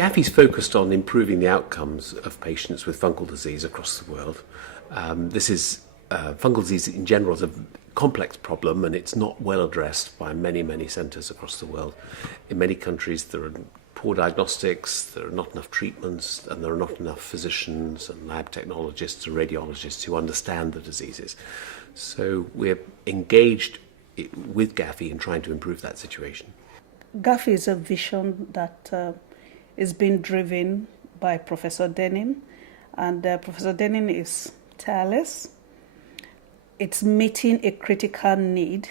GAFFI's focused on improving the outcomes of patients with fungal disease across the world. Fungal disease in general is a complex problem, and it's not well addressed by many centres across the world. In many countries there are poor diagnostics, there are not enough treatments, and there are not enough physicians and lab technologists and radiologists who understand the diseases. So we're engaged with GAFFI in trying to improve that situation. GAFFI is a vision that is being driven by Professor Denning, and Professor Denning is tireless. It's meeting a critical need,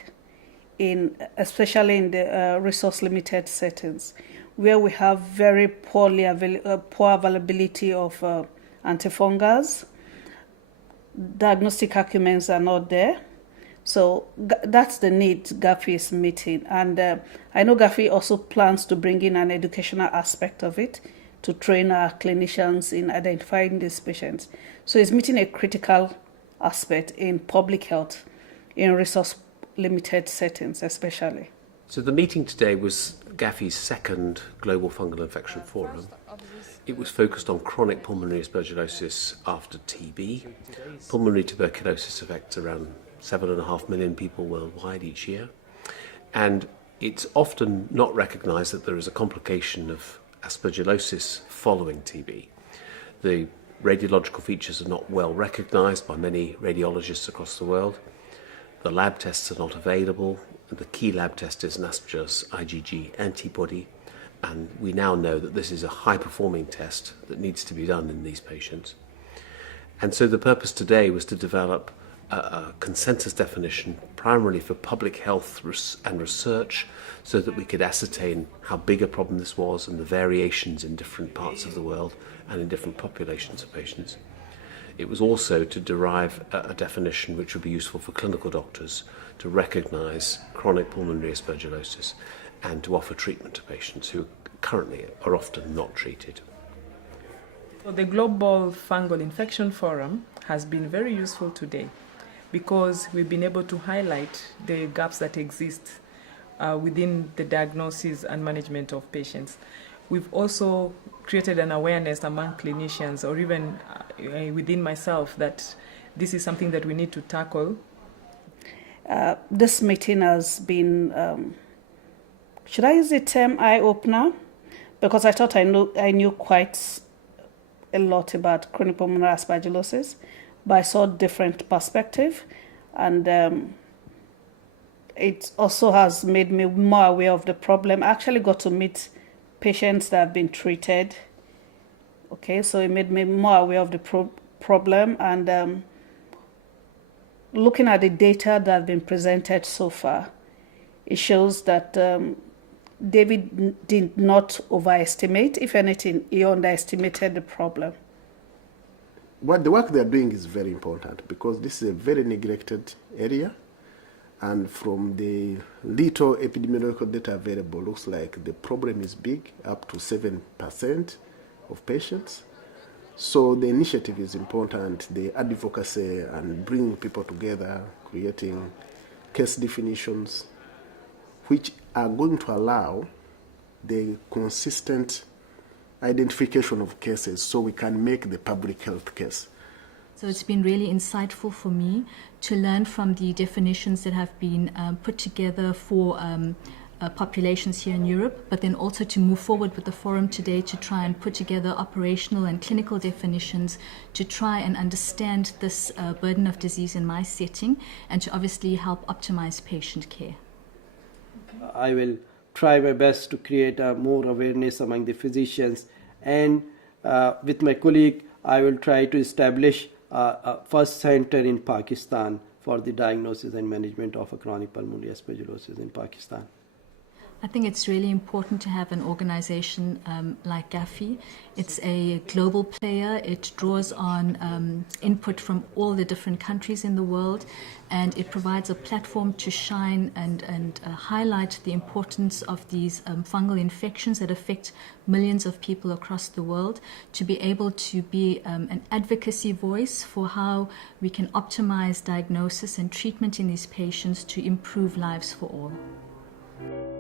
especially in the resource-limited settings, where we have very poor availability of antifungals. Diagnostic acumens are not there. So that's the need GAFFI is meeting. And I know GAFFI also plans to bring in an educational aspect of it to train our clinicians in identifying these patients. So it's meeting a critical aspect in public health, in resource-limited settings especially. So the meeting today was GAFFI's second Global Fungal Infection Forum. It was focused on chronic pulmonary aspergillosis after TB. Pulmonary tuberculosis affects around 7.5 million people worldwide each year. And it's often not recognised that there is a complication of aspergillosis following TB. The radiological features are not well recognised by many radiologists across the world. The lab tests are not available. The key lab test is an Aspergillus IgG antibody, and we now know that this is a high-performing test that needs to be done in these patients. And so the purpose today was to develop a consensus definition primarily for public health and research, so that we could ascertain how big a problem this was and the variations in different parts of the world and in different populations of patients. It was also to derive a definition which would be useful for clinical doctors to recognise chronic pulmonary aspergillosis and to offer treatment to patients who currently are often not treated. So the Global Fungal Infection Forum has been very useful today because we've been able to highlight the gaps that exist within the diagnosis and management of patients. We've also created an awareness among clinicians, or even within myself, that this is something that we need to tackle. This meeting has been, should I use the term eye-opener? Because I thought I knew quite a lot about chronic pulmonary aspergillosis, but I saw different perspective, and it also has made me more aware of the problem. I actually got to meet patients that have been treated. Okay, so it made me more aware of the problem, and looking at the data that have been presented so far, it shows that David did not overestimate. If anything, he underestimated the problem. What the work they are doing is very important because this is a very neglected area, and from the little epidemiological data available, looks like the problem is big, up to 7% of patients. So the initiative is important, the advocacy and bringing people together, creating case definitions, which are going to allow the consistent identification of cases so we can make the public health case. So it's been really insightful for me to learn from the definitions that have been put together for populations here in Europe, but then also to move forward with the forum today to try and put together operational and clinical definitions to try and understand this burden of disease in my setting and to obviously help optimize patient care. I will try my best to create more awareness among the physicians, and with my colleague I will try to establish a first center in Pakistan for the diagnosis and management of a chronic pulmonary aspergillosis in Pakistan. I think it's really important to have an organization like GAFFI. It's a global player. It draws on input from all the different countries in the world, and it provides a platform to shine and highlight the importance of these fungal infections that affect millions of people across the world, to be able to be an advocacy voice for how we can optimize diagnosis and treatment in these patients to improve lives for all.